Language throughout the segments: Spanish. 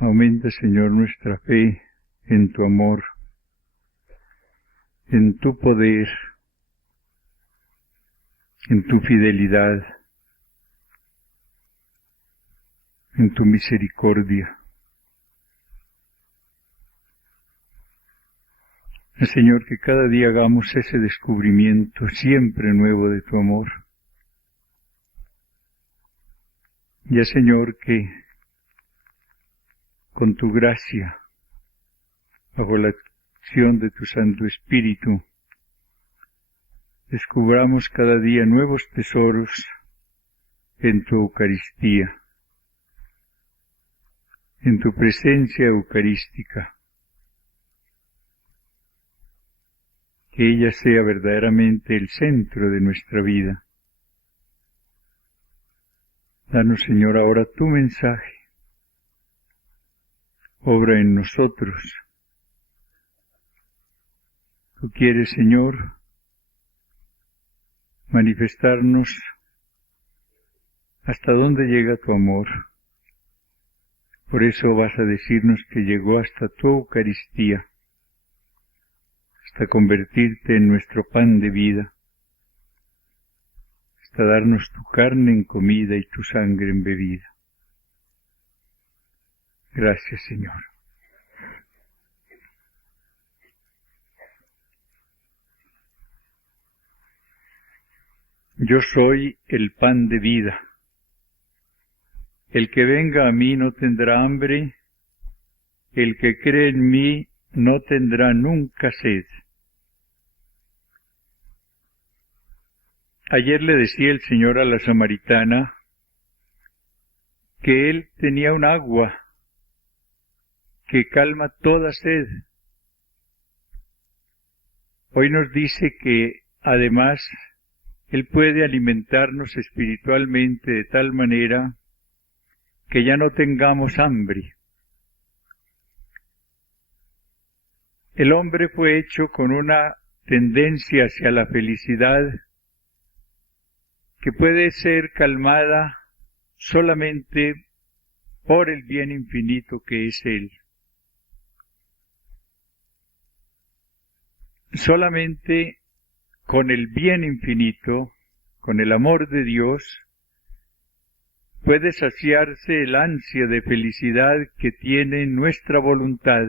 Aumenta, Señor, nuestra fe en tu amor, en tu poder, en tu fidelidad, en tu misericordia. Señor, que cada día hagamos ese descubrimiento siempre nuevo de tu amor. Ya, Señor, que con tu gracia, bajo la acción de tu Santo Espíritu, descubramos cada día nuevos tesoros en tu Eucaristía, en tu presencia eucarística. Que ella sea verdaderamente el centro de nuestra vida. Danos, Señor, ahora tu mensaje. Obra en nosotros. Tú quieres, Señor, manifestarnos hasta dónde llega tu amor. Por eso vas a decirnos que llegó hasta tu Eucaristía, hasta convertirte en nuestro pan de vida, hasta darnos tu carne en comida y tu sangre en bebida. Gracias, Señor. Yo soy el pan de vida. El que venga a mí no tendrá hambre, el que cree en mí no tendrá nunca sed. Ayer le decía el Señor a la samaritana que Él tenía un agua que calma toda sed. Hoy nos dice que, además, Él puede alimentarnos espiritualmente de tal manera que ya no tengamos hambre. El hombre fue hecho con una tendencia hacia la felicidad que puede ser calmada solamente por el bien infinito que es Él. Solamente con el bien infinito, con el amor de Dios, puede saciarse el ansia de felicidad que tiene nuestra voluntad.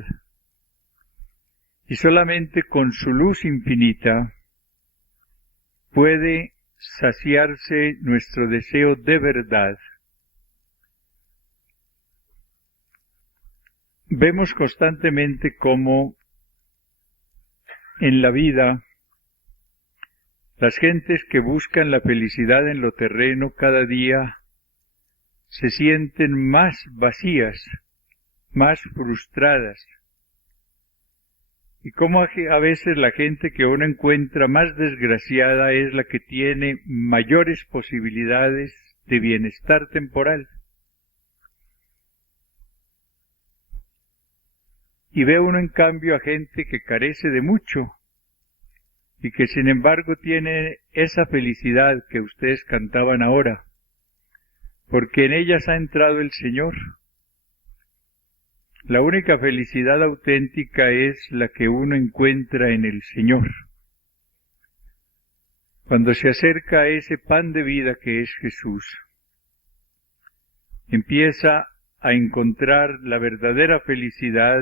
Y solamente con su luz infinita puede saciarse nuestro deseo de verdad. Vemos constantemente cómo en la vida las gentes que buscan la felicidad en lo terreno cada día se sienten más vacías, más frustradas. Y cómo a veces la gente que uno encuentra más desgraciada es la que tiene mayores posibilidades de bienestar temporal. Y ve uno en cambio a gente que carece de mucho y que sin embargo tiene esa felicidad que ustedes cantaban ahora, porque en ellas ha entrado el Señor. La única felicidad auténtica es la que uno encuentra en el Señor. Cuando se acerca a ese pan de vida que es Jesús, empieza a encontrar la verdadera felicidad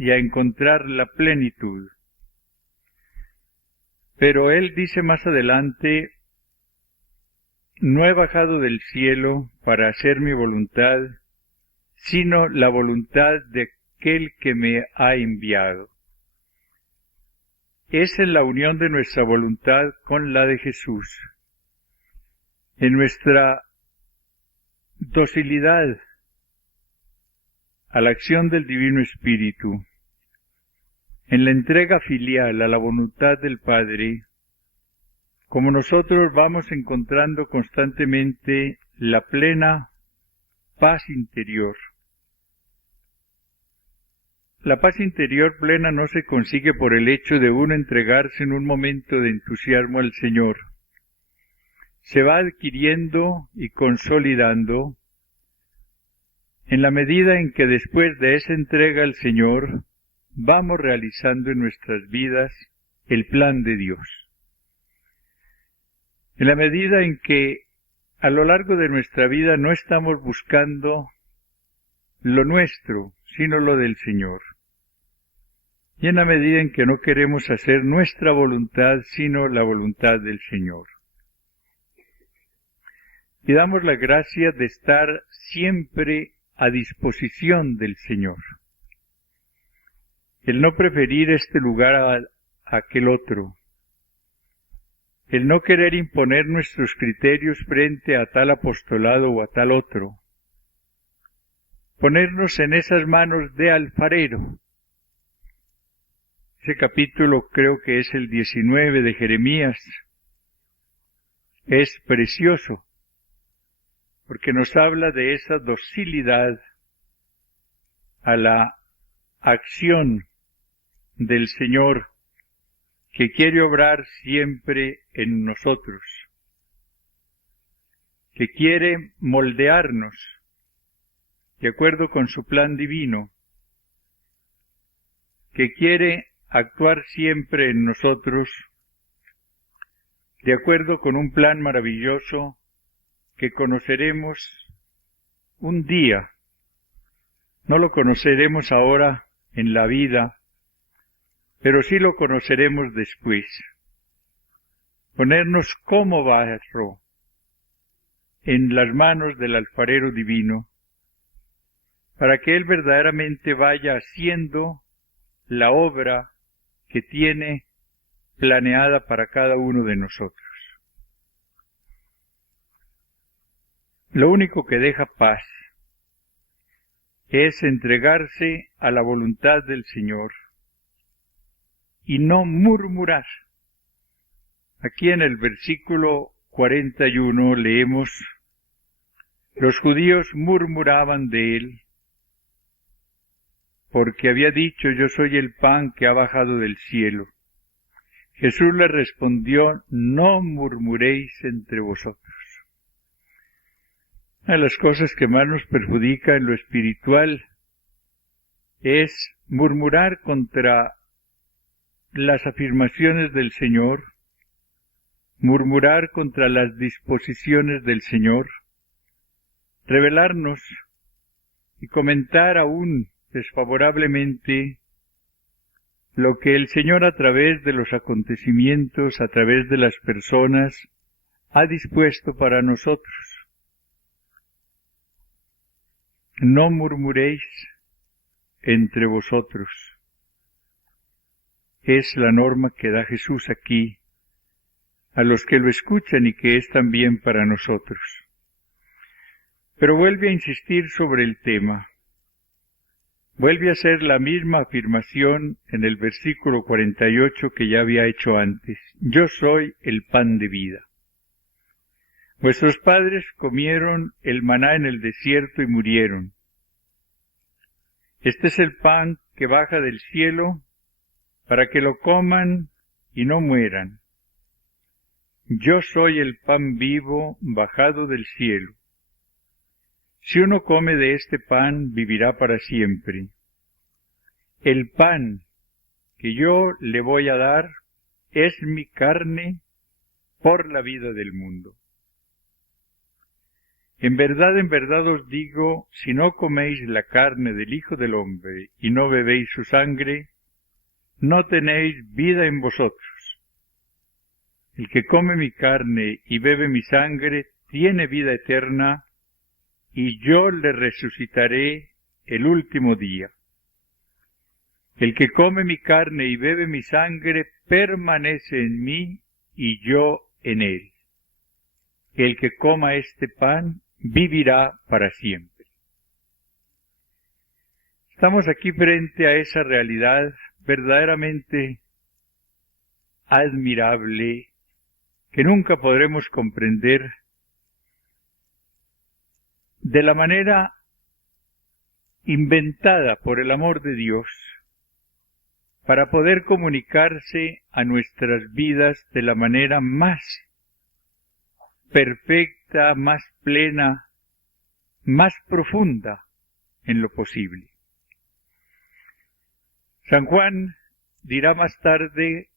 y a encontrar la plenitud. Pero Él dice más adelante, no he bajado del cielo para hacer mi voluntad, sino la voluntad de aquel que me ha enviado. Es en la unión de nuestra voluntad con la de Jesús, en nuestra docilidad a la acción del Divino Espíritu, en la entrega filial a la voluntad del Padre, como nosotros vamos encontrando constantemente la plena paz interior. La paz interior plena no se consigue por el hecho de uno entregarse en un momento de entusiasmo al Señor. Se va adquiriendo y consolidando en la medida en que después de esa entrega al Señor, vamos realizando en nuestras vidas el plan de Dios. En la medida en que a lo largo de nuestra vida no estamos buscando lo nuestro, sino lo del Señor. Y en la medida en que no queremos hacer nuestra voluntad, sino la voluntad del Señor. Y damos la gracia de estar siempre a disposición del Señor. El no preferir este lugar a aquel otro. El no querer imponer nuestros criterios frente a tal apostolado o a tal otro. Ponernos en esas manos de alfarero. Ese capítulo creo que es el 19 de Jeremías. Es precioso, porque nos habla de esa docilidad a la acción del Señor, que quiere obrar siempre en nosotros, que quiere moldearnos de acuerdo con su plan divino, que quiere actuar siempre en nosotros de acuerdo con un plan maravilloso que conoceremos un día. No lo conoceremos ahora en la vida, pero sí lo conoceremos después. Ponernos como barro en las manos del alfarero divino, para que Él verdaderamente vaya haciendo la obra que tiene planeada para cada uno de nosotros. Lo único que deja paz es entregarse a la voluntad del Señor y no murmurar. Aquí en el versículo 41 leemos: los judíos murmuraban de él, porque había dicho: yo soy el pan que ha bajado del cielo. Jesús le respondió: no murmuréis entre vosotros. Una de las cosas que más nos perjudica en lo espiritual es murmurar contra las afirmaciones del Señor, murmurar contra las disposiciones del Señor, rebelarnos y comentar aún desfavorablemente lo que el Señor a través de los acontecimientos, a través de las personas, ha dispuesto para nosotros. No murmuréis entre vosotros. Es la norma que da Jesús aquí a los que lo escuchan y que es también para nosotros. Pero vuelve a insistir sobre el tema. Vuelve a hacer la misma afirmación en el versículo 48 que ya había hecho antes. Yo soy el pan de vida. Vuestros padres comieron el maná en el desierto y murieron. Este es el pan que baja del cielo para que lo coman y no mueran. Yo soy el pan vivo bajado del cielo. Si uno come de este pan, vivirá para siempre. El pan que yo le voy a dar es mi carne por la vida del mundo. En verdad os digo, si no coméis la carne del Hijo del Hombre y no bebéis su sangre, no tenéis vida en vosotros. El que come mi carne y bebe mi sangre tiene vida eterna, y yo le resucitaré el último día. El que come mi carne y bebe mi sangre permanece en mí y yo en él. El que coma este pan vivirá para siempre. Estamos aquí frente a esa realidad verdaderamente admirable que nunca podremos comprender de la manera inventada por el amor de Dios para poder comunicarse a nuestras vidas de la manera más perfecta, más plena, más profunda en lo posible. San Juan dirá más tarde,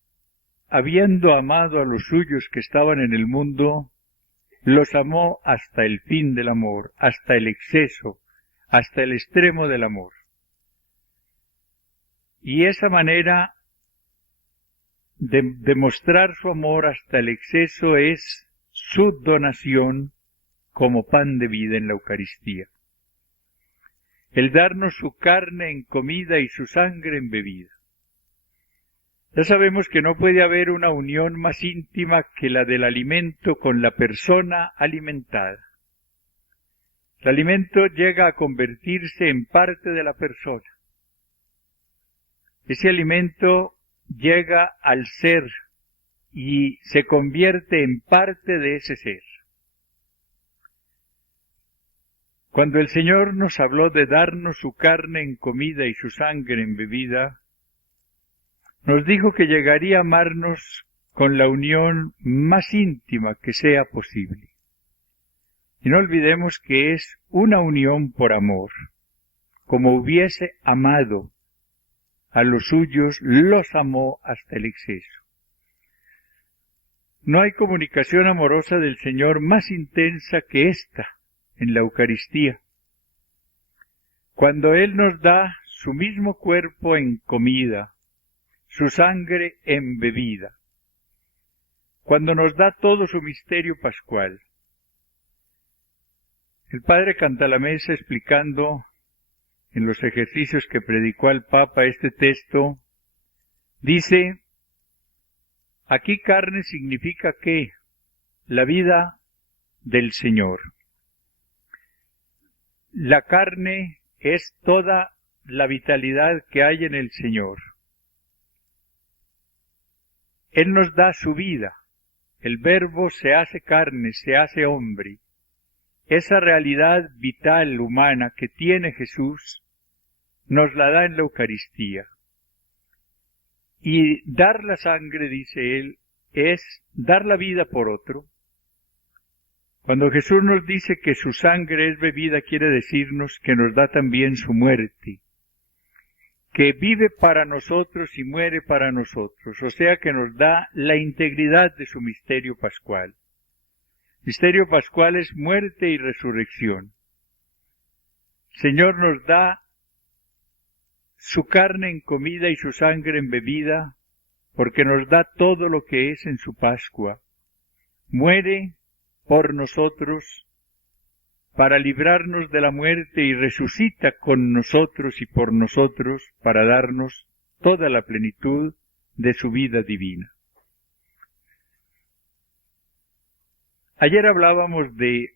habiendo amado a los suyos que estaban en el mundo, los amó hasta el fin del amor, hasta el exceso, hasta el extremo del amor. Y esa manera de demostrar su amor hasta el exceso es su donación como pan de vida en la Eucaristía. El darnos su carne en comida y su sangre en bebida. Ya sabemos que no puede haber una unión más íntima que la del alimento con la persona alimentada. El alimento llega a convertirse en parte de la persona. Ese alimento llega al ser y se convierte en parte de ese ser. Cuando el Señor nos habló de darnos su carne en comida y su sangre en bebida, nos dijo que llegaría a amarnos con la unión más íntima que sea posible. Y no olvidemos que es una unión por amor, como hubiese amado a los suyos, los amó hasta el exceso. No hay comunicación amorosa del Señor más intensa que esta en la Eucaristía. Cuando Él nos da su mismo cuerpo en comida, su sangre en bebida, cuando nos da todo su misterio pascual. El Padre Cantalamessa, explicando en los ejercicios que predicó al Papa este texto, dice, aquí carne significa ¿qué? La vida del Señor. La carne es toda la vitalidad que hay en el Señor. Él nos da su vida. El Verbo se hace carne, se hace hombre. Esa realidad vital humana que tiene Jesús nos la da en la Eucaristía. Y dar la sangre, dice él, es dar la vida por otro. Cuando Jesús nos dice que su sangre es bebida, quiere decirnos que nos da también su muerte, que vive para nosotros y muere para nosotros, o sea que nos da la integridad de su misterio pascual. Misterio pascual es muerte y resurrección. El Señor nos da su carne en comida y su sangre en bebida, porque nos da todo lo que es en su Pascua. Muere por nosotros para librarnos de la muerte y resucita con nosotros y por nosotros para darnos toda la plenitud de su vida divina. Ayer hablábamos de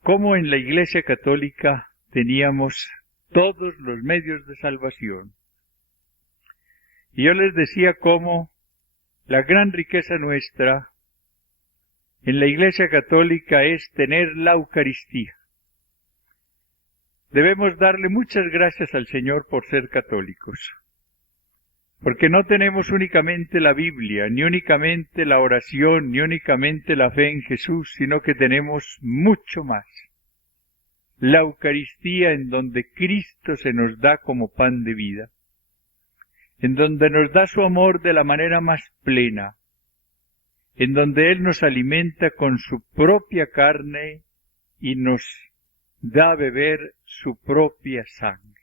cómo en la Iglesia Católica teníamos todos los medios de salvación. Y yo les decía cómo la gran riqueza nuestra en la Iglesia Católica es tener la Eucaristía. Debemos darle muchas gracias al Señor por ser católicos, porque no tenemos únicamente la Biblia, ni únicamente la oración, ni únicamente la fe en Jesús, sino que tenemos mucho más. La Eucaristía en donde Cristo se nos da como pan de vida, en donde nos da su amor de la manera más plena, en donde Él nos alimenta con su propia carne y nos da a beber su propia sangre.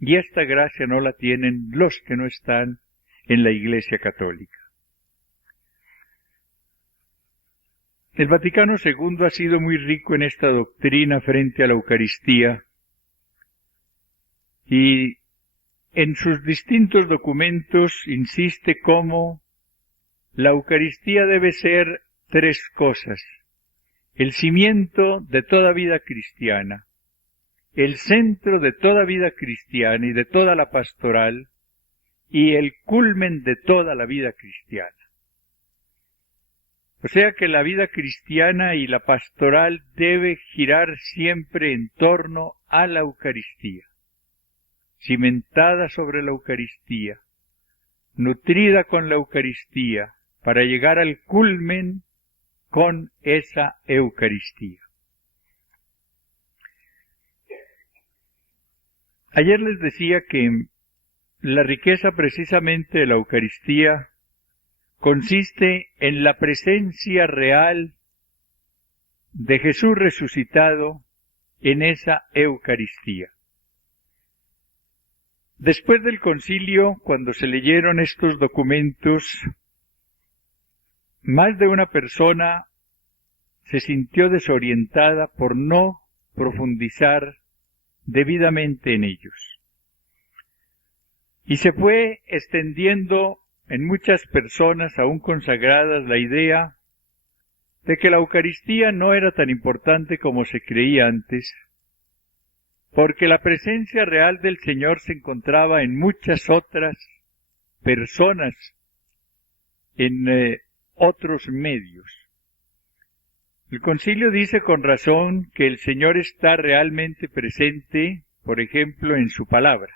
Y esta gracia no la tienen los que no están en la Iglesia Católica. El Vaticano II ha sido muy rico en esta doctrina frente a la Eucaristía y en sus distintos documentos insiste cómo la Eucaristía debe ser tres cosas: el cimiento de toda vida cristiana, el centro de toda vida cristiana y de toda la pastoral, y el culmen de toda la vida cristiana. O sea que la vida cristiana y la pastoral debe girar siempre en torno a la Eucaristía, cimentada sobre la Eucaristía, nutrida con la Eucaristía, para llegar al culmen con esa Eucaristía. Ayer les decía que la riqueza precisamente de la Eucaristía consiste en la presencia real de Jesús resucitado en esa Eucaristía. Después del concilio, cuando se leyeron estos documentos, más de una persona se sintió desorientada por no profundizar debidamente en ellos. Y se fue extendiendo en muchas personas aún consagradas la idea de que la Eucaristía no era tan importante como se creía antes, porque la presencia real del Señor se encontraba en muchas otras personas, en otros medios. El concilio dice con razón que el Señor está realmente presente, por ejemplo, en su palabra,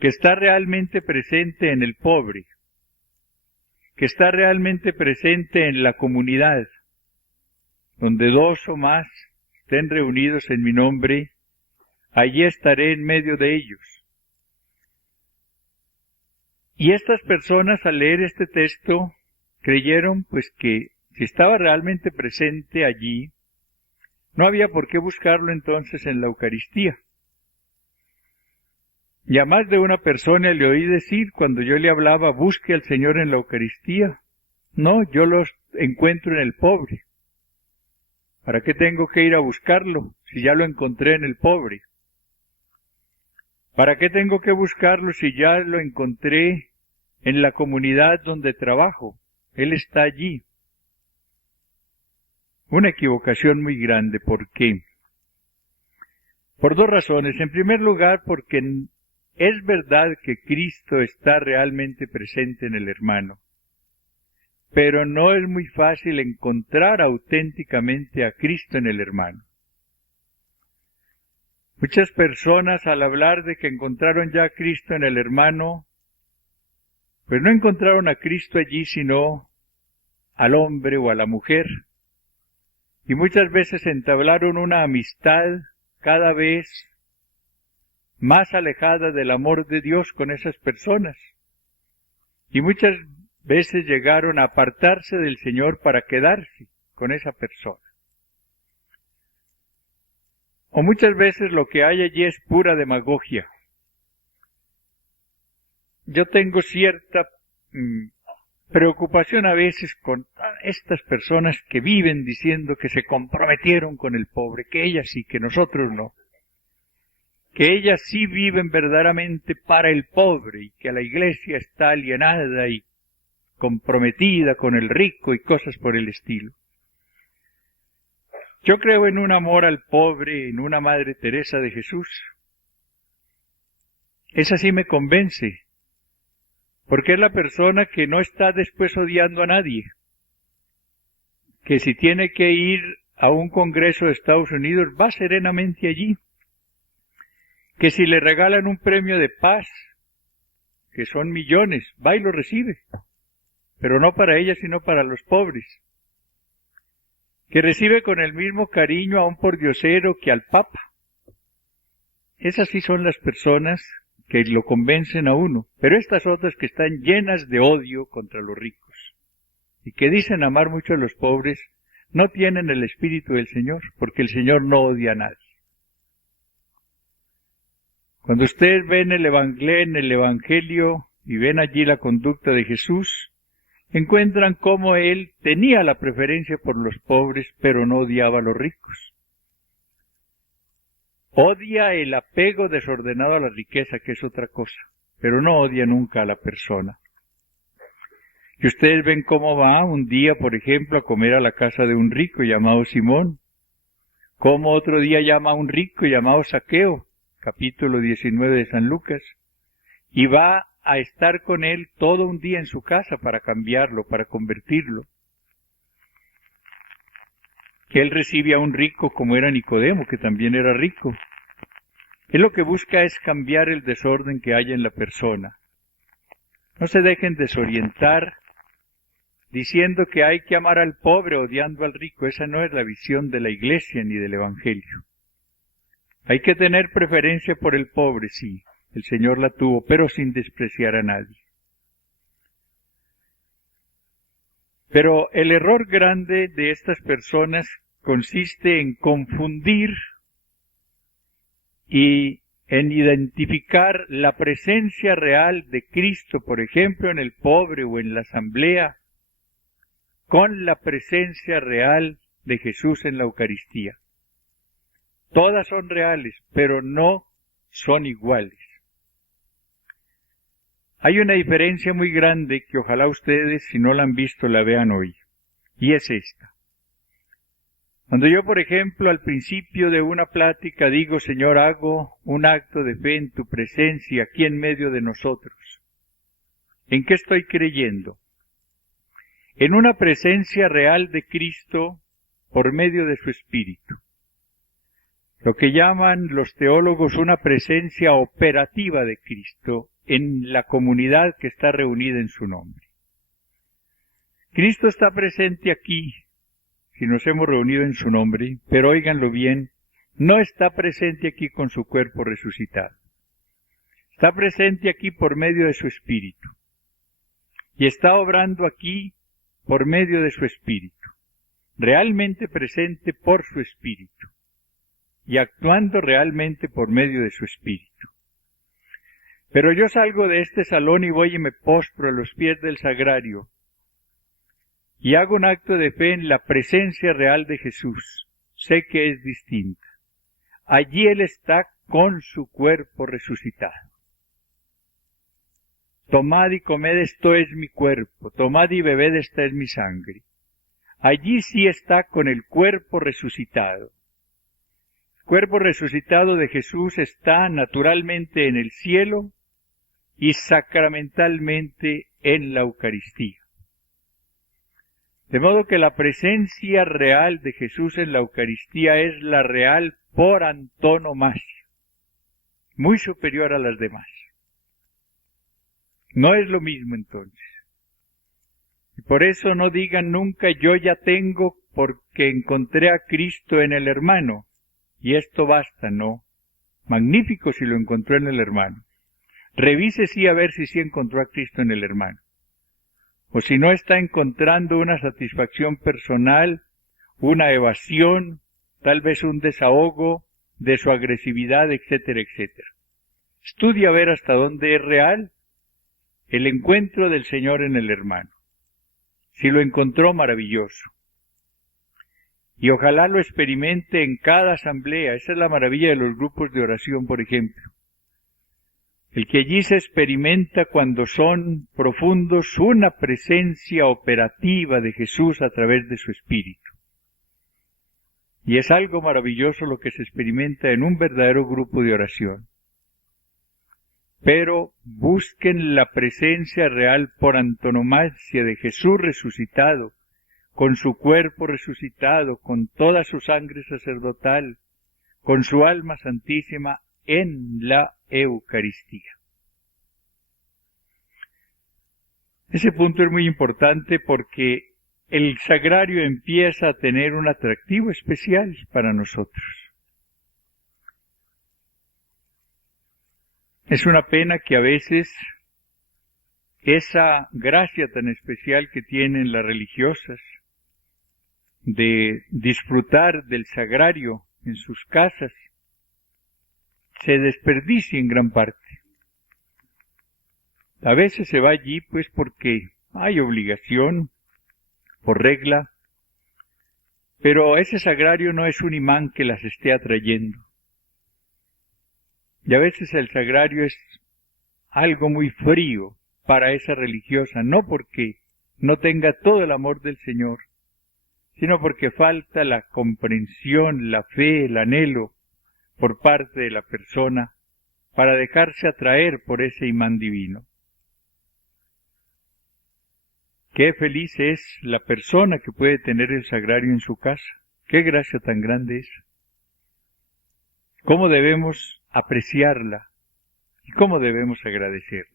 que está realmente presente en el pobre, que está realmente presente en la comunidad, donde dos o más estén reunidos en mi nombre, allí estaré en medio de ellos. Y estas personas al leer este texto creyeron pues que si estaba realmente presente allí, no había por qué buscarlo entonces en la Eucaristía. Y a más de una persona le oí decir cuando yo le hablaba, busque al Señor en la Eucaristía. No, yo lo encuentro en el pobre. ¿Para qué tengo que ir a buscarlo si ya lo encontré en el pobre? ¿Para qué tengo que buscarlo si ya lo encontré en la comunidad donde trabajo? Él está allí. Una equivocación muy grande. ¿Por qué? Por dos razones. En primer lugar, porque es verdad que Cristo está realmente presente en el hermano, pero no es muy fácil encontrar auténticamente a Cristo en el hermano. Muchas personas al hablar de que encontraron ya a Cristo en el hermano, pues no encontraron a Cristo allí sino al hombre o a la mujer, y muchas veces entablaron una amistad cada vez más alejada del amor de Dios con esas personas, y muchas veces llegaron a apartarse del Señor para quedarse con esa persona. O muchas veces lo que hay allí es pura demagogia. Yo tengo cierta preocupación a veces con estas personas que viven diciendo que se comprometieron con el pobre, que ellas sí, que nosotros no. Que ellas sí viven verdaderamente para el pobre y que la Iglesia está alienada y comprometida con el rico y cosas por el estilo. Yo creo en un amor al pobre, en una Madre Teresa de Jesús. Esa sí me convence, porque es la persona que no está después odiando a nadie, que si tiene que ir a un congreso de Estados Unidos va serenamente allí, que si le regalan un premio de paz, que son millones, va y lo recibe, pero no para ella sino para los pobres, que recibe con el mismo cariño a un pordiosero que al Papa. Esas sí son las personas que lo convencen a uno, pero estas otras que están llenas de odio contra los ricos y que dicen amar mucho a los pobres, no tienen el Espíritu del Señor, porque el Señor no odia a nadie. Cuando ustedes ven en el Evangelio y ven allí la conducta de Jesús, encuentran cómo Él tenía la preferencia por los pobres, pero no odiaba a los ricos. Odia el apego desordenado a la riqueza, que es otra cosa, pero no odia nunca a la persona. Y ustedes ven cómo va un día, por ejemplo, a comer a la casa de un rico llamado Simón, cómo otro día llama a un rico llamado Zaqueo, capítulo 19 de San Lucas, y va a estar con él todo un día en su casa para cambiarlo, para convertirlo. Que él recibe a un rico como era Nicodemo, que también era rico. Él lo que busca es cambiar el desorden que hay en la persona. No se dejen desorientar diciendo que hay que amar al pobre odiando al rico. Esa no es la visión de la Iglesia ni del Evangelio. Hay que tener preferencia por el pobre, sí, el Señor la tuvo, pero sin despreciar a nadie. Pero el error grande de estas personas consiste en confundir y en identificar la presencia real de Cristo, por ejemplo, en el pobre o en la asamblea, con la presencia real de Jesús en la Eucaristía. Todas son reales, pero no son iguales. Hay una diferencia muy grande que ojalá ustedes, si no la han visto, la vean hoy, y es esta. Cuando yo, por ejemplo, al principio de una plática digo, Señor, hago un acto de fe en tu presencia aquí en medio de nosotros, ¿en qué estoy creyendo? En una presencia real de Cristo por medio de su Espíritu. Lo que llaman los teólogos una presencia operativa de Cristo en la comunidad que está reunida en su nombre. Cristo está presente aquí, si nos hemos reunido en su nombre, pero óiganlo bien, no está presente aquí con su cuerpo resucitado. Está presente aquí por medio de su Espíritu. Y está obrando aquí por medio de su Espíritu. Realmente presente por su Espíritu. Y actuando realmente por medio de su Espíritu. Pero yo salgo de este salón y voy y me postro a los pies del sagrario y hago un acto de fe en la presencia real de Jesús. Sé que es distinta. Allí Él está con su cuerpo resucitado. Tomad y comed, esto es mi cuerpo. Tomad y bebed, esta es mi sangre. Allí sí está con el cuerpo resucitado. El cuerpo resucitado de Jesús está naturalmente en el cielo y sacramentalmente en la Eucaristía. De modo que la presencia real de Jesús en la Eucaristía es la real por antonomasia, muy superior a las demás. No es lo mismo entonces. Y por eso no digan nunca yo ya tengo porque encontré a Cristo en el hermano, y esto basta, no. Magnífico si lo encontró en el hermano. Revise sí a ver si sí encontró a Cristo en el hermano. O si no está encontrando una satisfacción personal, una evasión, tal vez un desahogo de su agresividad, etcétera, etcétera. Estudia a ver hasta dónde es real el encuentro del Señor en el hermano. Si lo encontró, maravilloso. Y ojalá lo experimente en cada asamblea. Esa es la maravilla de los grupos de oración, por ejemplo. El que allí se experimenta cuando son profundos una presencia operativa de Jesús a través de su Espíritu. Y es algo maravilloso lo que se experimenta en un verdadero grupo de oración. Pero busquen la presencia real por antonomasia de Jesús resucitado, con su cuerpo resucitado, con toda su sangre sacerdotal, con su alma santísima en la Eucaristía. Ese punto es muy importante porque el sagrario empieza a tener un atractivo especial para nosotros. Es una pena que a veces esa gracia tan especial que tienen las religiosas de disfrutar del sagrario en sus casas se desperdicie en gran parte. A veces se va allí pues porque hay obligación, por regla, pero ese sagrario no es un imán que las esté atrayendo. Y a veces el sagrario es algo muy frío para esa religiosa, no porque no tenga todo el amor del Señor, sino porque falta la comprensión, la fe, el anhelo por parte de la persona para dejarse atraer por ese imán divino. Qué feliz es la persona que puede tener el sagrario en su casa. Qué gracia tan grande es. ¿Cómo debemos apreciarla y cómo debemos agradecerla?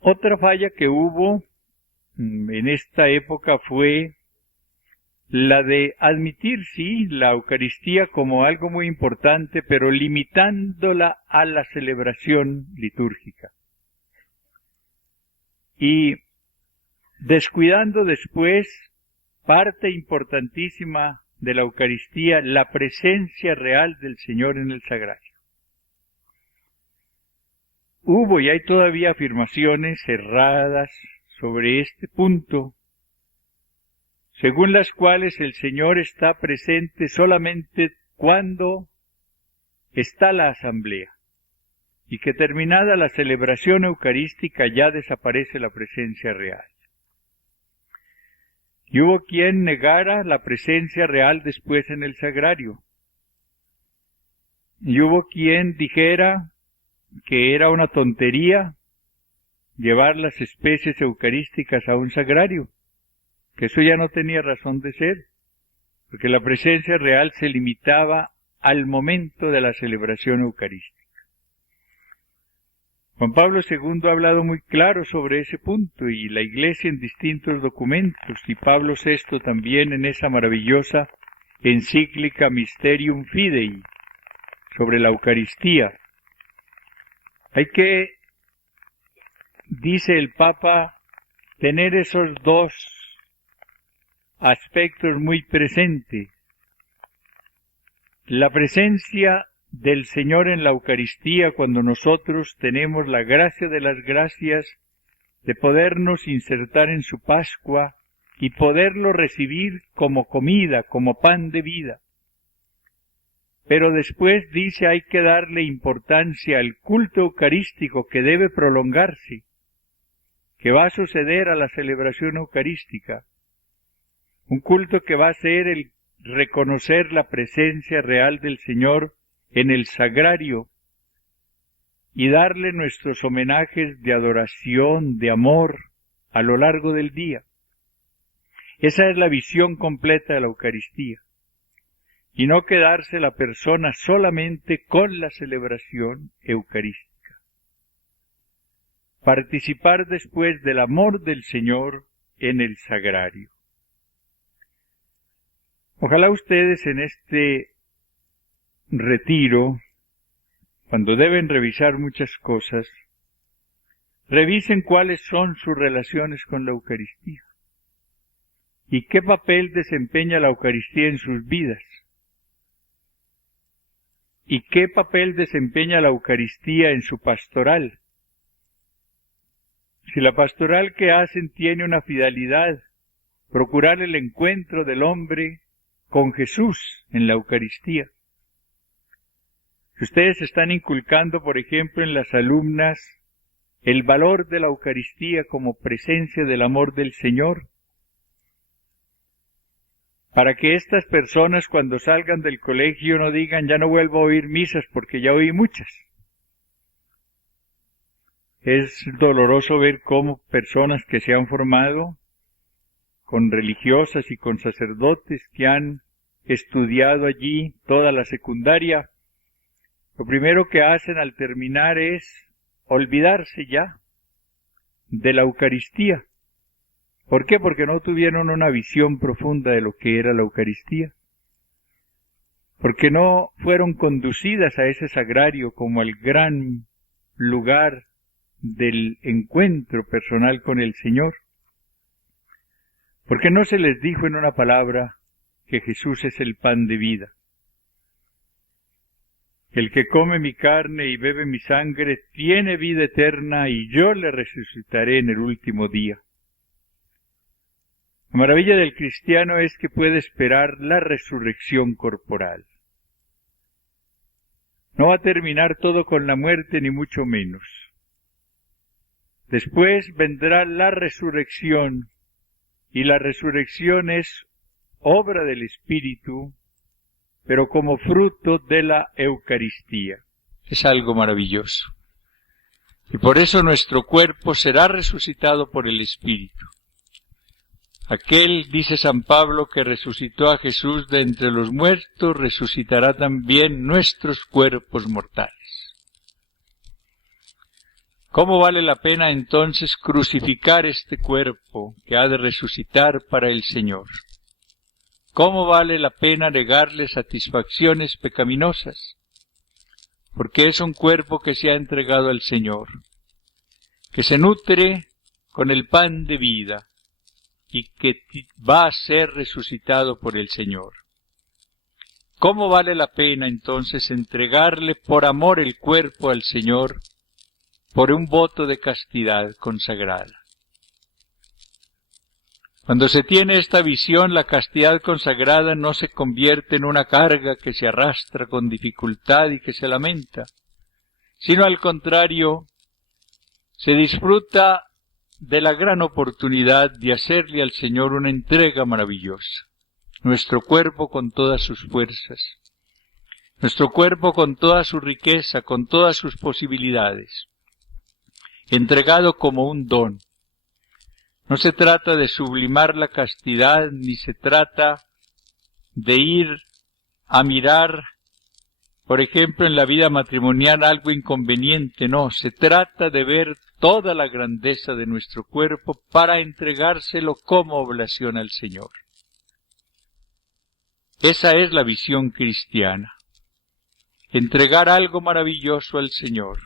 Otra falla que hubo en esta época fue la de admitir, sí, la Eucaristía como algo muy importante, pero limitándola a la celebración litúrgica. Y descuidando después parte importantísima de la Eucaristía, la presencia real del Señor en el sagrario. Hubo y hay todavía afirmaciones erradas sobre este punto, según las cuales el Señor está presente solamente cuando está la asamblea, y que terminada la celebración eucarística ya desaparece la presencia real. Y hubo quien negara la presencia real después en el sagrario, y hubo quien dijera que era una tontería llevar las especies eucarísticas a un sagrario, que eso ya no tenía razón de ser, porque la presencia real se limitaba al momento de la celebración eucarística. Juan Pablo II ha hablado muy claro sobre ese punto, y la Iglesia en distintos documentos, y Pablo VI también en esa maravillosa encíclica Mysterium Fidei sobre la Eucaristía. Hay que, dice el Papa, tener esos dos aspectos muy presentes. La presencia del Señor en la Eucaristía, cuando nosotros tenemos la gracia de las gracias de podernos insertar en su Pascua y poderlo recibir como comida, como pan de vida. Pero después dice hay que darle importancia al culto eucarístico que debe prolongarse, que va a suceder a la celebración eucarística. Un culto que va a ser el reconocer la presencia real del Señor en el sagrario y darle nuestros homenajes de adoración, de amor, a lo largo del día. Esa es la visión completa de la Eucaristía. Y no quedarse la persona solamente con la celebración eucarística. Participar después del amor del Señor en el sagrario. Ojalá ustedes en este retiro, cuando deben revisar muchas cosas, revisen cuáles son sus relaciones con la Eucaristía y qué papel desempeña la Eucaristía en sus vidas y qué papel desempeña la Eucaristía en su pastoral. Si la pastoral que hacen tiene una fidelidad, procurar el encuentro del hombre con Jesús en la Eucaristía. Si ustedes están inculcando, por ejemplo, en las alumnas el valor de la Eucaristía como presencia del amor del Señor, para que estas personas cuando salgan del colegio no digan ya no vuelvo a oír misas porque ya oí muchas. Es doloroso ver cómo personas que se han formado con religiosas y con sacerdotes que han estudiado allí toda la secundaria, lo primero que hacen al terminar es olvidarse ya de la Eucaristía. ¿Por qué? Porque no tuvieron una visión profunda de lo que era la Eucaristía. Porque no fueron conducidas a ese sagrario como al gran lugar del encuentro personal con el Señor. Porque no se les dijo en una palabra que Jesús es el pan de vida. El que come mi carne y bebe mi sangre tiene vida eterna y yo le resucitaré en el último día. La maravilla del cristiano es que puede esperar la resurrección corporal. No va a terminar todo con la muerte ni mucho menos. Después vendrá la resurrección y la resurrección es obra del Espíritu, pero como fruto de la Eucaristía. Es algo maravilloso. Y por eso nuestro cuerpo será resucitado por el Espíritu. Aquel, dice San Pablo, que resucitó a Jesús de entre los muertos, resucitará también nuestros cuerpos mortales. ¿Cómo vale la pena entonces crucificar este cuerpo que ha de resucitar para el Señor? ¿Cómo vale la pena negarle satisfacciones pecaminosas? Porque es un cuerpo que se ha entregado al Señor, que se nutre con el pan de vida y que va a ser resucitado por el Señor. ¿Cómo vale la pena entonces entregarle por amor el cuerpo al Señor por un voto de castidad consagrada? Cuando se tiene esta visión, la castidad consagrada no se convierte en una carga que se arrastra con dificultad y que se lamenta, sino al contrario, se disfruta de la gran oportunidad de hacerle al Señor una entrega maravillosa. Nuestro cuerpo con todas sus fuerzas, nuestro cuerpo con toda su riqueza, con todas sus posibilidades, entregado como un don. No se trata de sublimar la castidad, ni se trata de ir a mirar, por ejemplo, en la vida matrimonial algo inconveniente, no, se trata de ver toda la grandeza de nuestro cuerpo para entregárselo como oblación al Señor. Esa es la visión cristiana, entregar algo maravilloso al Señor,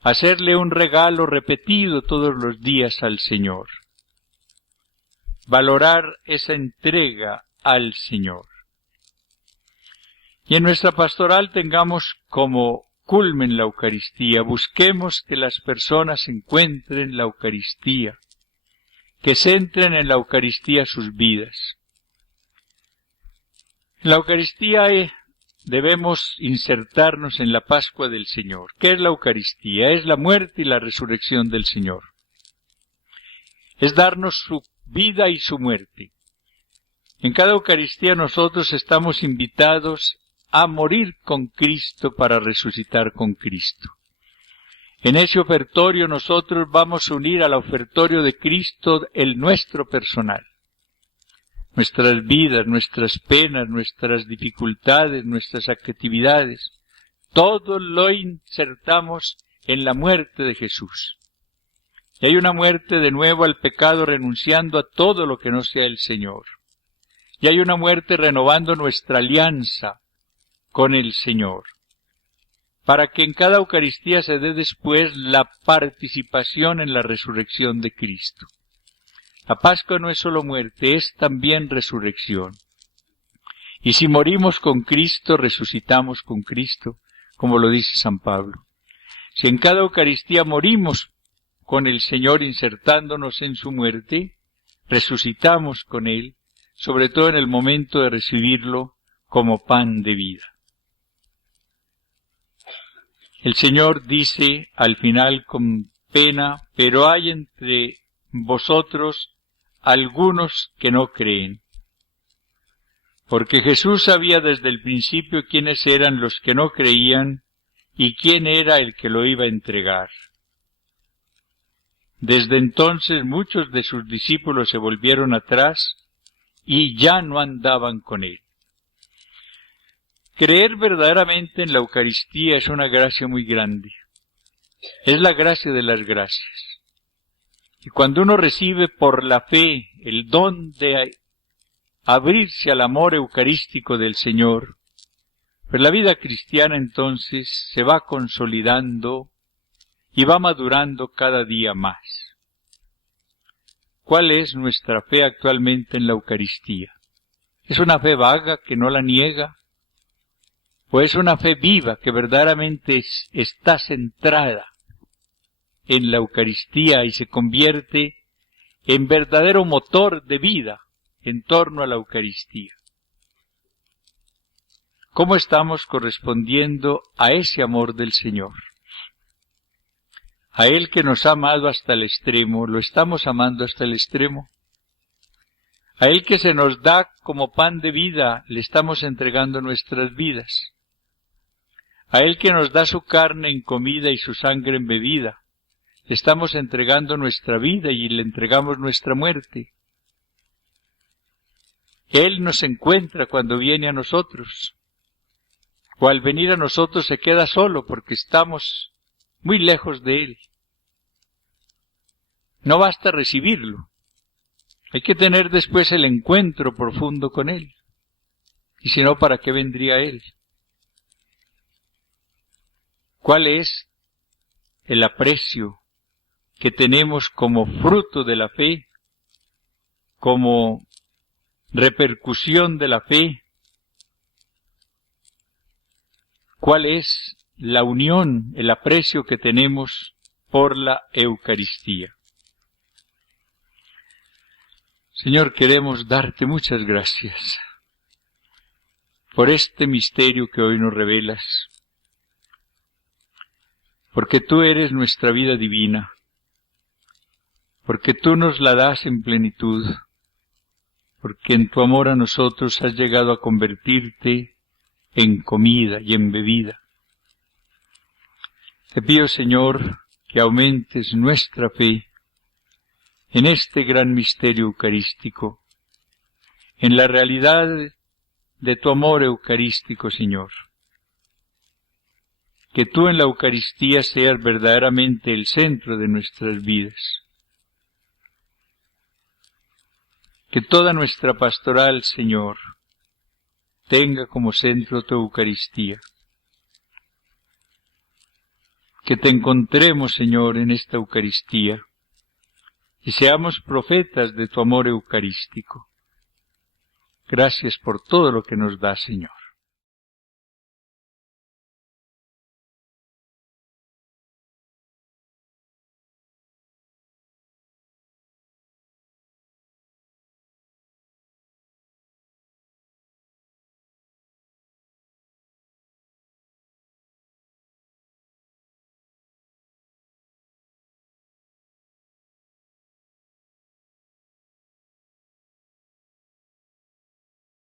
hacerle un regalo repetido todos los días al Señor, valorar esa entrega al Señor. Y en nuestra pastoral tengamos como culmen la Eucaristía, busquemos que las personas encuentren la Eucaristía, que centren en la Eucaristía sus vidas. En la Eucaristía debemos insertarnos en la Pascua del Señor. ¿Qué es la Eucaristía? Es la muerte y la resurrección del Señor. Es darnos su vida y su muerte. En cada Eucaristía nosotros estamos invitados a morir con Cristo para resucitar con Cristo. En ese ofertorio nosotros vamos a unir al ofertorio de Cristo el nuestro personal. Nuestras vidas, nuestras penas, nuestras dificultades, nuestras actividades, todo lo insertamos en la muerte de Jesús. Y hay una muerte de nuevo al pecado renunciando a todo lo que no sea el Señor. Y hay una muerte renovando nuestra alianza con el Señor, para que en cada Eucaristía se dé después la participación en la resurrección de Cristo. La Pascua no es solo muerte, es también resurrección. Y si morimos con Cristo, resucitamos con Cristo, como lo dice San Pablo. Si en cada Eucaristía morimos con el Señor insertándonos en su muerte, resucitamos con Él, sobre todo en el momento de recibirlo como pan de vida. El Señor dice al final con pena, pero hay entre vosotros algunos que no creen. Porque Jesús sabía desde el principio quiénes eran los que no creían y quién era el que lo iba a entregar. Desde entonces muchos de sus discípulos se volvieron atrás y ya no andaban con él. Creer verdaderamente en la Eucaristía es una gracia muy grande. Es la gracia de las gracias. Y cuando uno recibe por la fe el don de abrirse al amor eucarístico del Señor, pues la vida cristiana entonces se va consolidando y va madurando cada día más. ¿Cuál es nuestra fe actualmente en la Eucaristía? ¿Es una fe vaga que no la niega? ¿O es una fe viva que verdaderamente está centrada en la Eucaristía y se convierte en verdadero motor de vida en torno a la Eucaristía? ¿Cómo estamos correspondiendo a ese amor del Señor? A Él que nos ha amado hasta el extremo, ¿lo estamos amando hasta el extremo? A Él que se nos da como pan de vida, le estamos entregando nuestras vidas. A Él que nos da su carne en comida y su sangre en bebida, le estamos entregando nuestra vida y le entregamos nuestra muerte. Él nos encuentra cuando viene a nosotros, o al venir a nosotros se queda solo porque estamos muy lejos de Él. No basta recibirlo, Hay que tener después el encuentro profundo con Él. Y si no, ¿para qué vendría Él? ¿Cuál es el aprecio que tenemos como fruto de la fe, como repercusión de la fe? ¿Cuál es la unión, el aprecio que tenemos por la Eucaristía? Señor, queremos darte muchas gracias por este misterio que hoy nos revelas, porque tú eres nuestra vida divina, porque tú nos la das en plenitud, porque en tu amor a nosotros has llegado a convertirte en comida y en bebida. Te pido, Señor, que aumentes nuestra fe en este gran misterio eucarístico, en la realidad de tu amor eucarístico, Señor. Que tú en la Eucaristía seas verdaderamente el centro de nuestras vidas. Que toda nuestra pastoral, Señor, tenga como centro tu Eucaristía. Que te encontremos, Señor, en esta Eucaristía y seamos profetas de tu amor eucarístico. Gracias por todo lo que nos das, Señor.